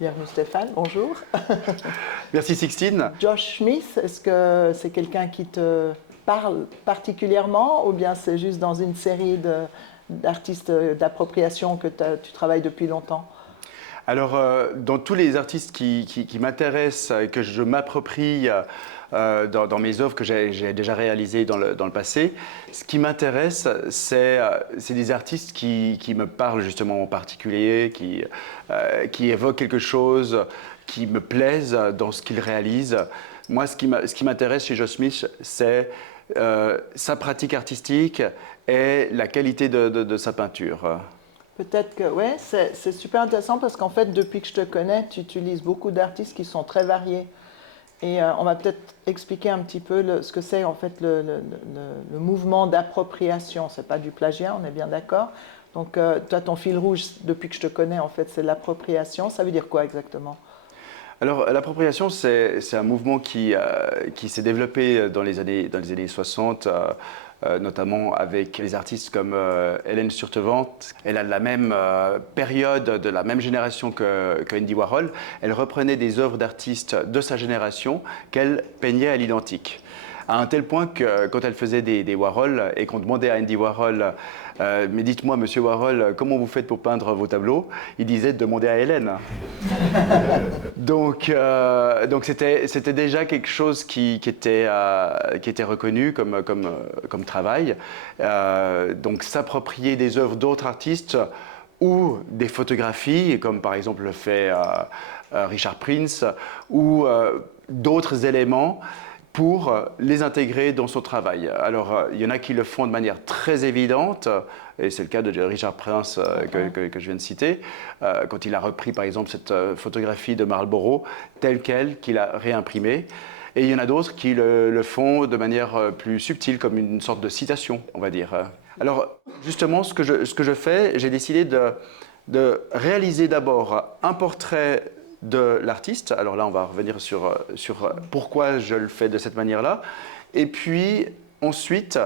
Bienvenue Stéphane, bonjour. Merci Sixtine. Josh Smith, est-ce que c'est quelqu'un qui te parle particulièrement ou bien c'est juste dans une série d'artistes d'appropriation que tu travailles depuis longtemps? Alors, dans tous les artistes qui m'intéressent et que je m'approprie dans mes œuvres que j'ai déjà réalisées dans le passé, ce qui m'intéresse, c'est des artistes qui me parlent justement en particulier, qui évoquent quelque chose qui me plaise dans ce qu'ils réalisent. Moi, ce qui m'intéresse chez Josh Smith, c'est sa pratique artistique et la qualité de sa peinture. Peut-être que, oui, c'est super intéressant parce qu'en fait, depuis que je te connais, tu utilises beaucoup d'artistes qui sont très variés. Et on va peut-être expliquer un petit peu ce que c'est en fait le mouvement d'appropriation. C'est pas du plagiat, on est bien d'accord. Donc, toi, ton fil rouge, depuis que je te connais, en fait, c'est l'appropriation. Ça veut dire quoi exactement? Alors, l'appropriation, c'est un mouvement qui s'est développé dans les années 60, notamment avec les artistes comme Hélène Surtevant. Elle a la même période, de la même génération que Andy Warhol. Elle reprenait des œuvres d'artistes de sa génération qu'elle peignait à l'identique. À un tel point que quand elle faisait des Warhol et qu'on demandait à Andy Warhol mais dites-moi, monsieur Warhol, comment vous faites pour peindre vos tableaux? Il disait de demander à Hélène. Donc c'était déjà quelque chose qui était reconnu comme travail. Donc s'approprier des œuvres d'autres artistes ou des photographies, comme par exemple le fait Richard Prince, ou d'autres éléments pour les intégrer dans son travail. Alors, il y en a qui le font de manière très évidente, et c'est le cas de Richard Prince que je viens de citer, quand il a repris par exemple cette photographie de Marlborough telle qu'elle, qu'il a réimprimée. Et il y en a d'autres qui le font de manière plus subtile, comme une sorte de citation, on va dire. Alors, justement, ce que je fais, j'ai décidé de réaliser d'abord un portrait de l'artiste. Alors là, on va revenir sur pourquoi je le fais de cette manière-là. Et puis, ensuite,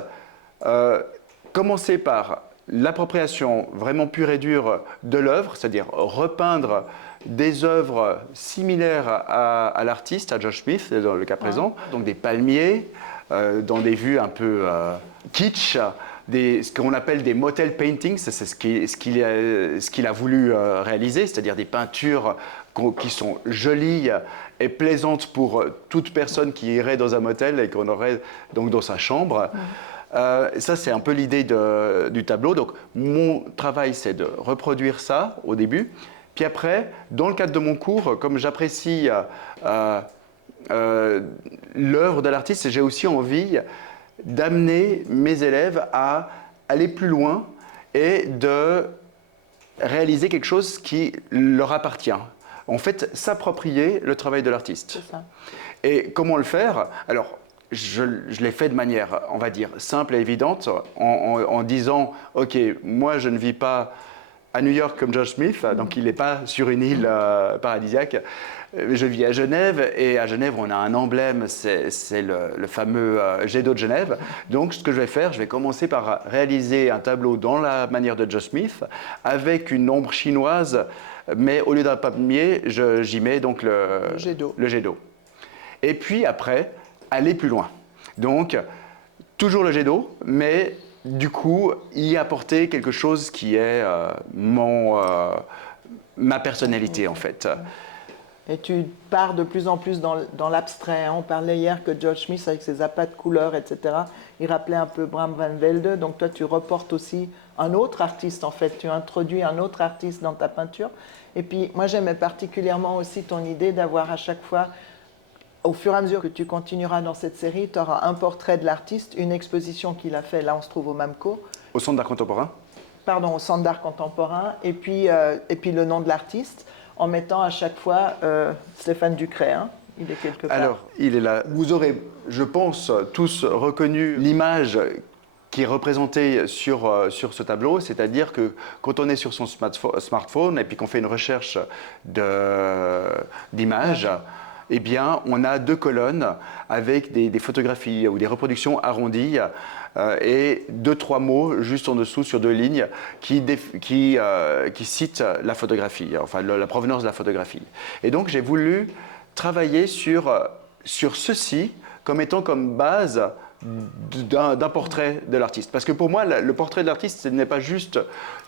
commencer par l'appropriation vraiment pure et dure de l'œuvre, c'est-à-dire repeindre des œuvres similaires à l'artiste, à Josh Smith, dans le cas présent. Donc des palmiers, dans des vues un peu kitsch, ce qu'on appelle des motel paintings, c'est ce qu'il a voulu réaliser, c'est-à-dire des peintures qui sont jolies et plaisantes pour toute personne qui irait dans un motel et qu'on aurait donc dans sa chambre. Ça, c'est un peu l'idée du tableau. Donc, mon travail, c'est de reproduire ça au début. Puis après, dans le cadre de mon cours, comme j'apprécie l'œuvre de l'artiste, j'ai aussi envie d'amener mes élèves à aller plus loin et de réaliser quelque chose qui leur appartient. En fait, s'approprier le travail de l'artiste. C'est ça. Et comment le faire? Alors, je l'ai fait de manière, on va dire, simple et évidente, en disant, OK, moi je ne vis pas à New York comme Josh Smith, donc il n'est pas sur une île paradisiaque. Je vis à Genève, et à Genève, on a un emblème, c'est le fameux jet d'eau de Genève. Donc, ce que je vais faire, je vais commencer par réaliser un tableau dans la manière de Josh Smith, avec une ombre chinoise, mais au lieu d'un palmier, j'y mets donc le jet d'eau. le jet d'eau. Et puis après, aller plus loin. Donc, toujours le jet d'eau, mais du coup, y apporter quelque chose qui est ma personnalité, en fait. Et tu pars de plus en plus dans l'abstrait. On parlait hier que George Smith, avec ses appâts de couleurs, etc., il rappelait un peu Bram van Velde. Donc toi, tu reportes aussi un autre artiste, en fait. Tu introduis un autre artiste dans ta peinture. Et puis, moi, j'aimais particulièrement aussi ton idée d'avoir à chaque fois, au fur et à mesure que tu continueras dans cette série, tu auras un portrait de l'artiste, une exposition qu'il a fait. Là, on se trouve au MAMCO. Au Centre d'art contemporain? Pardon, au Centre d'art contemporain. Et puis le nom de l'artiste, en mettant à chaque fois Stéphane Ducret. Hein, il est quelque part. Alors, il est là. Vous aurez, je pense, tous reconnu l'image qui est représentée sur ce tableau, c'est-à-dire que quand on est sur son smartphone et puis qu'on fait une recherche d'images, eh bien, on a 2 colonnes avec des photographies ou des reproductions arrondies et 2-3 mots juste en dessous sur 2 lignes qui citent la photographie, enfin la provenance de la photographie. Et donc j'ai voulu travailler sur ceci comme étant comme base d'un portrait de l'artiste. Parce que pour moi, le portrait de l'artiste, ce n'est pas juste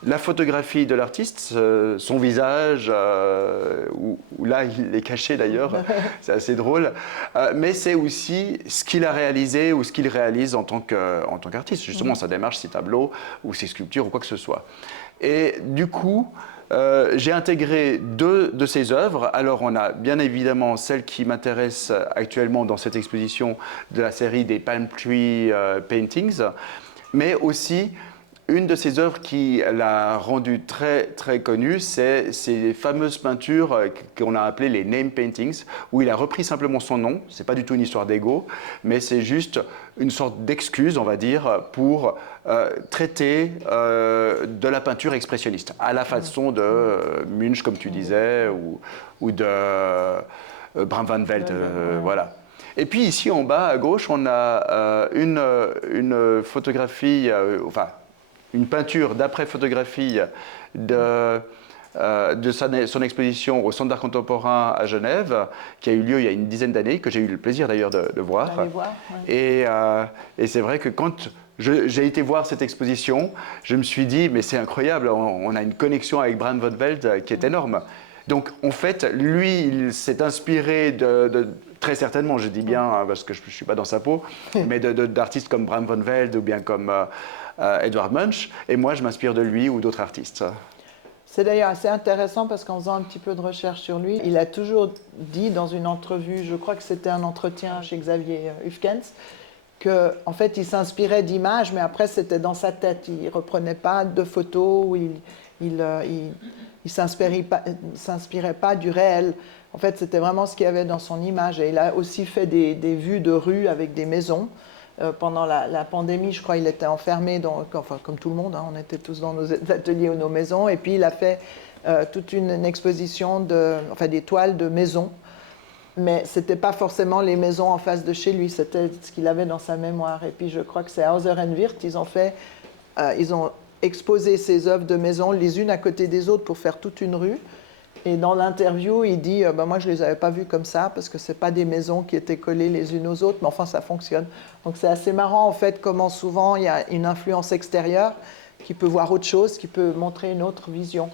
la photographie de l'artiste, son visage, où là, il est caché d'ailleurs, c'est assez drôle, mais c'est aussi ce qu'il a réalisé ou ce qu'il réalise en tant qu'artiste, justement, sa démarche, ses tableaux ou ses sculptures ou quoi que ce soit. Et du coup, j'ai intégré 2 de ces œuvres. Alors, on a bien évidemment celle qui m'intéresse actuellement dans cette exposition de la série des Palm Tree Paintings, mais aussi une de ces œuvres qui l'a rendue très, très connue, c'est ces fameuses peintures qu'on a appelées les name paintings, où il a repris simplement son nom. Ce n'est pas du tout une histoire d'ego, mais c'est juste une sorte d'excuse, on va dire, pour traiter de la peinture expressionniste, à la façon de Munch, comme tu disais, ou de Bram van Velde, voilà. Et puis ici en bas à gauche, on a une photographie, enfin une peinture d'après-photographie de son exposition au Centre d'art contemporain à Genève, qui a eu lieu il y a une dizaine d'années, que j'ai eu le plaisir d'ailleurs de voir. Ouais. Et c'est vrai que quand j'ai été voir cette exposition, je me suis dit, mais c'est incroyable, on a une connexion avec Bram van Velde qui est énorme. Donc en fait, lui, il s'est inspiré très certainement, je dis bien, hein, parce que je ne suis pas dans sa peau, mais d'artistes comme Bram van Velde ou bien comme Edvard Munch, et moi je m'inspire de lui ou d'autres artistes. C'est d'ailleurs assez intéressant parce qu'en faisant un petit peu de recherche sur lui, il a toujours dit dans une entrevue, je crois que c'était un entretien chez Xavier Hufkens, qu'en fait il s'inspirait d'images, mais après c'était dans sa tête, il ne reprenait pas de photos, ou il ne s'inspirait pas du réel. En fait, c'était vraiment ce qu'il y avait dans son image. Et il a aussi fait des vues de rue avec des maisons. Pendant la pandémie, je crois qu'il était enfermé, enfin, comme tout le monde, hein, on était tous dans nos ateliers ou nos maisons. Et puis, il a fait toute une exposition des toiles de maisons. Mais ce n'était pas forcément les maisons en face de chez lui, c'était ce qu'il avait dans sa mémoire. Et puis, je crois que c'est Hauser & Wirth, ils ont exposé ces œuvres de maisons les unes à côté des autres pour faire toute une rue. Et dans l'interview, il dit moi, je ne les avais pas vues comme ça parce que ce n'est pas des maisons qui étaient collées les unes aux autres, mais enfin, ça fonctionne. Donc, c'est assez marrant, en fait, comment souvent il y a une influence extérieure qui peut voir autre chose, qui peut montrer une autre vision.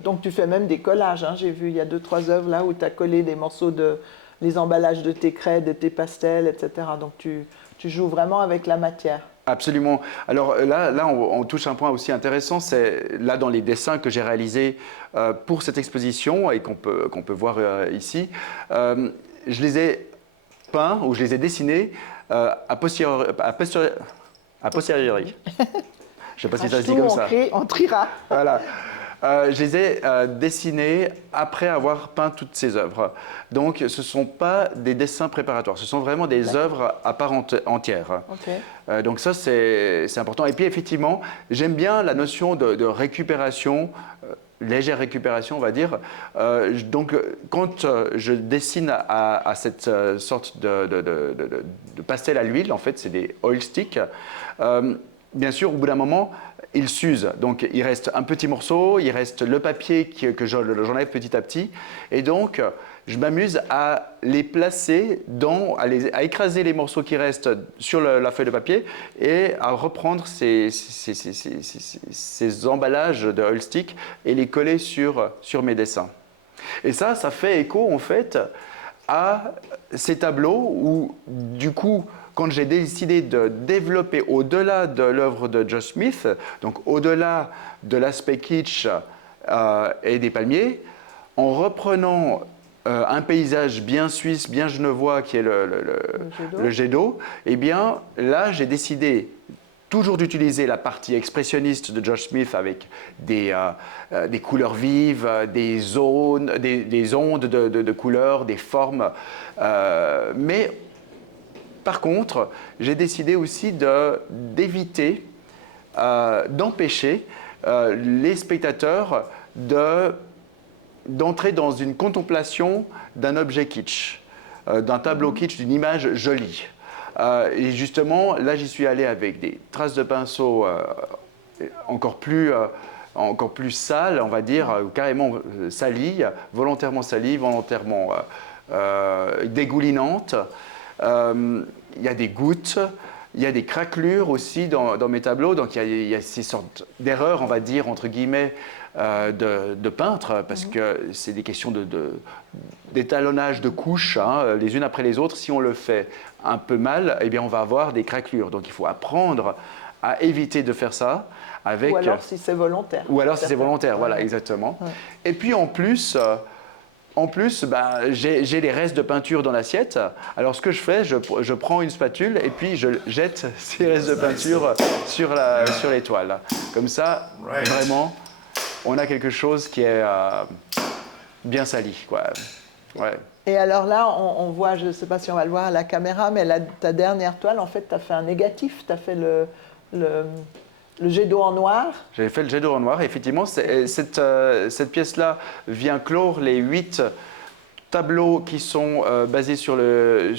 Donc, tu fais même des collages. Hein. J'ai vu, il y a 2-3 œuvres là où tu as collé des morceaux les emballages de tes craies, de tes pastels, etc. Donc, tu joues vraiment avec la matière. Absolument. Alors là on touche un point aussi intéressant, c'est là dans les dessins que j'ai réalisés pour cette exposition et qu'on peut voir ici, je les ai peints ou je les ai dessinés a posteriori. Je ne sais pas si ça se dit comme ça. On triera. Voilà. Je les ai dessinés après avoir peint toutes ces œuvres. Donc, ce ne sont pas des dessins préparatoires, ce sont vraiment des œuvres à part entière. Okay. Donc ça, c'est important. Et puis, effectivement, j'aime bien la notion de récupération, légère récupération, on va dire. Donc, quand je dessine à cette sorte de pastel à l'huile, en fait, c'est des oil sticks, bien sûr, au bout d'un moment, il s'use. Donc, il reste un petit morceau, il reste le papier que j'enlève petit à petit. Et donc, je m'amuse à les placer, à écraser les morceaux qui restent sur la feuille de papier et à reprendre ces emballages de oil stick et les coller sur mes dessins. Et ça fait écho, en fait, à ces tableaux où, du coup, quand j'ai décidé de développer au-delà de l'œuvre de Josh Smith, donc au-delà de l'aspect kitsch et des palmiers, en reprenant un paysage bien suisse, bien genevois, qui est le jet d'eau, eh bien là, j'ai décidé toujours d'utiliser la partie expressionniste de Josh Smith avec des couleurs vives, des ondes de couleurs, des formes, mais par contre, j'ai décidé aussi d'éviter, d'empêcher les spectateurs d'entrer dans une contemplation d'un objet kitsch. d'un tableau kitsch, d'une image jolie. Et justement, là, j'y suis allé avec des traces de pinceau encore plus sales, on va dire, carrément salies, volontairement dégoulinantes. Il y a des gouttes, il y a des craquelures aussi dans mes tableaux, donc il y a ces sortes d'erreurs, on va dire, entre guillemets, de peintre, parce que c'est des questions d'étalonnage de couches, hein, les unes après les autres. Si on le fait un peu mal, eh bien, on va avoir des craquelures. Donc il faut apprendre à éviter de faire ça. Ou alors si c'est volontaire. Ou alors si c'est volontaire, voilà, exactement. Ouais. Et puis en plus, j'ai les restes de peinture dans l'assiette. Alors ce que je fais, je prends une spatule et puis je jette ces restes de peinture sur les toiles. Comme ça, vraiment, on a quelque chose qui est bien sali, quoi. Ouais. Et alors là, on voit, je ne sais pas si on va le voir à la caméra, mais ta dernière toile, en fait, tu as fait un négatif, tu as fait le jet d'eau en noir. J'ai fait le jet d'eau en noir. Effectivement, cette pièce-là vient clore les 8 tableaux qui sont basés sur le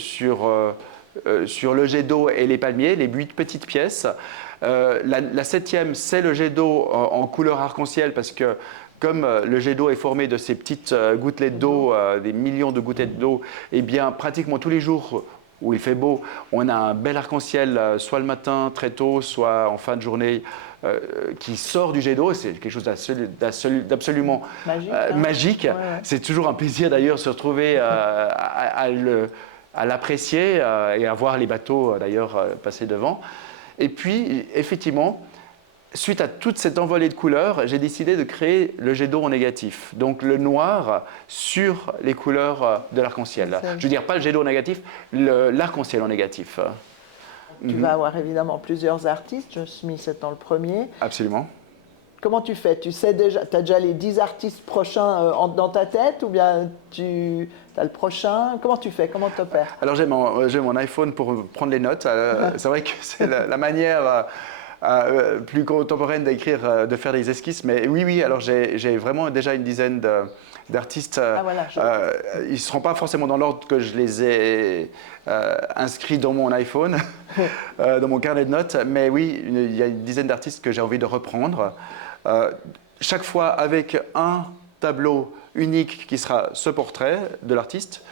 jet d'eau et les palmiers, les 8 petites pièces. La 7e, c'est le jet d'eau en couleur arc-en-ciel parce que comme le jet d'eau est formé de ces petites gouttelettes d'eau, des millions de gouttelettes d'eau, eh bien pratiquement tous les jours où il fait beau, on a un bel arc-en-ciel, soit le matin très tôt, soit en fin de journée, qui sort du jet d'eau. C'est quelque chose d'absolument magique. Ouais. C'est toujours un plaisir d'ailleurs de se retrouver à l'apprécier et à voir les bateaux d'ailleurs passer devant. Et puis, effectivement, suite à toute cette envolée de couleurs, j'ai décidé de créer le jet d'eau en négatif. Donc le noir sur les couleurs de l'arc-en-ciel. Je veux dire, pas le jet d'eau négatif, l'arc-en-ciel en négatif. Tu vas avoir évidemment plusieurs artistes. Josh Smith étant le premier. Absolument. Comment tu fais? Tu sais déjà, tu as déjà les 10 artistes prochains dans ta tête ou bien tu as le prochain? Comment tu fais? Comment tu opères? Alors j'ai mon iPhone pour prendre les notes. C'est vrai que c'est la manière plus contemporaine d'écrire, de faire des esquisses. Mais oui, alors j'ai vraiment déjà une dizaine d'artistes. Ils ne seront pas forcément dans l'ordre que je les ai inscrits dans mon iPhone, dans mon carnet de notes. Mais oui, il y a une dizaine d'artistes que j'ai envie de reprendre. Chaque fois avec un tableau unique qui sera ce portrait de l'artiste.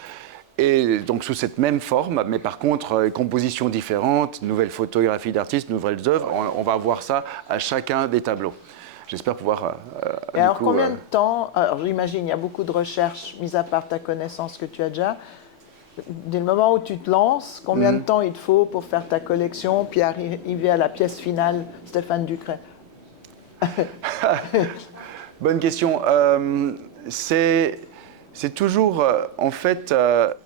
Et donc sous cette même forme, mais par contre, compositions différentes, nouvelles photographies d'artistes, nouvelles œuvres, on va voir ça à chacun des tableaux. J'espère pouvoir... Et alors combien de temps, alors j'imagine il y a beaucoup de recherches, mis à part ta connaissance que tu as déjà, dès le moment où tu te lances, combien de temps il te faut pour faire ta collection, puis arriver à la pièce finale, Stéphane Ducret? Bonne question. C'est toujours, en fait,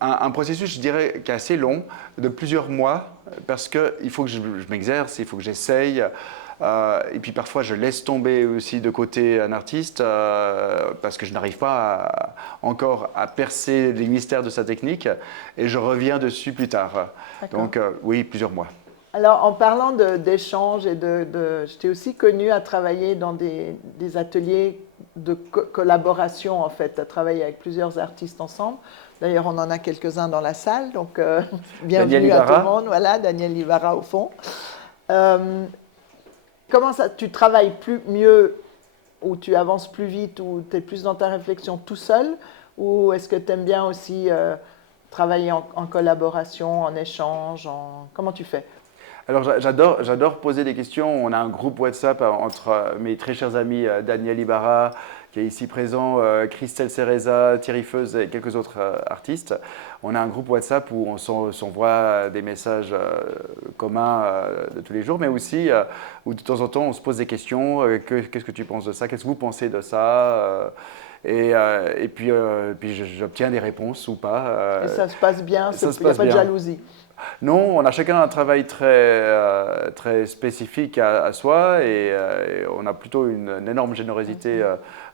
un processus, je dirais, qui est assez long, de plusieurs mois, parce qu'il faut que je m'exerce, il faut que j'essaye. Et puis parfois, je laisse tomber aussi de côté un artiste, parce que je n'arrive pas encore à percer les mystères de sa technique, et je reviens dessus plus tard. Donc, oui, plusieurs mois. Alors, en parlant d'échanges et je t'ai aussi connu à travailler dans des ateliers de collaboration, en fait, à travailler avec plusieurs artistes ensemble. D'ailleurs, on en a quelques-uns dans la salle, donc bienvenue à tout le monde. Voilà, Daniel Livara au fond. Comment ça, tu travailles mieux, ou tu avances plus vite, ou tu es plus dans ta réflexion tout seul, ou est-ce que tu aimes bien aussi travailler en collaboration, en échange, comment tu fais? Alors j'adore poser des questions. On a un groupe WhatsApp entre mes très chers amis Daniel Ibarra, qui est ici présent, Christelle Cereza, Thierry Feuz et quelques autres artistes. On a un groupe WhatsApp où on s'envoie des messages communs de tous les jours, mais aussi où de temps en temps on se pose des questions. Qu'est-ce que tu penses de ça? Qu'est-ce que vous pensez de ça? Et puis j'obtiens des réponses ou pas. Et ça se passe bien, il n'y a pas de jalousie? Non, on a chacun un travail très spécifique à soi et on a plutôt une énorme générosité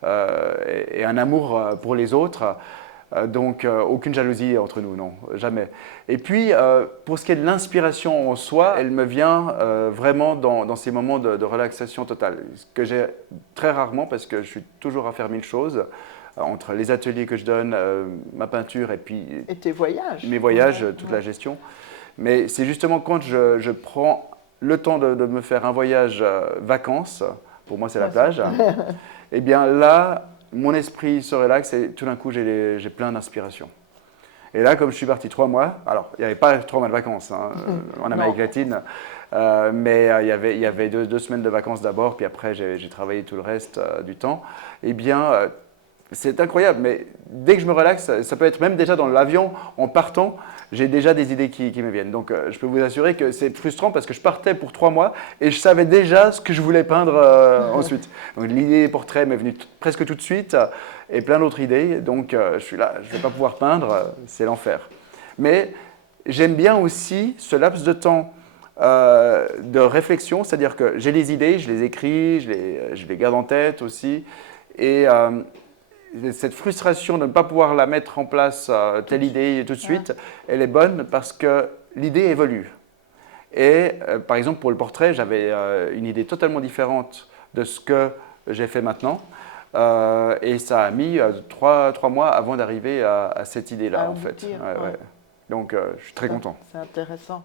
et un amour pour les autres. Donc, aucune jalousie entre nous, non, jamais. Et puis, pour ce qui est de l'inspiration en soi, elle me vient vraiment dans ces moments de relaxation totale, ce que j'ai très rarement parce que je suis toujours à faire mille choses. entre les ateliers que je donne, ma peinture et puis Et tes voyages. mes voyages, toute la gestion. Mais c'est justement quand je prends le temps de me faire un voyage vacances, pour moi c'est la plage, et bien là, mon esprit se relaxe et tout d'un coup j'ai plein d'inspiration. Et là, comme je suis parti 3 mois, alors il n'y avait pas 3 mois de vacances en Amérique latine, mais il y avait 2 semaines de vacances d'abord, puis après j'ai travaillé tout le reste du temps. Eh bien, c'est incroyable, mais dès que je me relaxe, ça peut être même déjà dans l'avion, en partant, j'ai déjà des idées qui me viennent. Donc je peux vous assurer que c'est frustrant parce que je partais pour 3 mois et je savais déjà ce que je voulais peindre ensuite. Donc l'idée des portraits m'est venue presque tout de suite et plein d'autres idées. Donc je suis là, je ne vais pas pouvoir peindre, c'est l'enfer. Mais j'aime bien aussi ce laps de temps de réflexion, c'est-à-dire que j'ai les idées, je les écris, je les garde en tête aussi. Et cette frustration de ne pas pouvoir la mettre en place, telle idée tout de suite, elle est bonne parce que l'idée évolue. Et par exemple, pour le portrait, j'avais une idée totalement différente de ce que j'ai fait maintenant. Et ça a mis 3 mois avant d'arriver à cette idée-là, en fait. Aboutir, Ouais. Donc, je suis très content. C'est intéressant.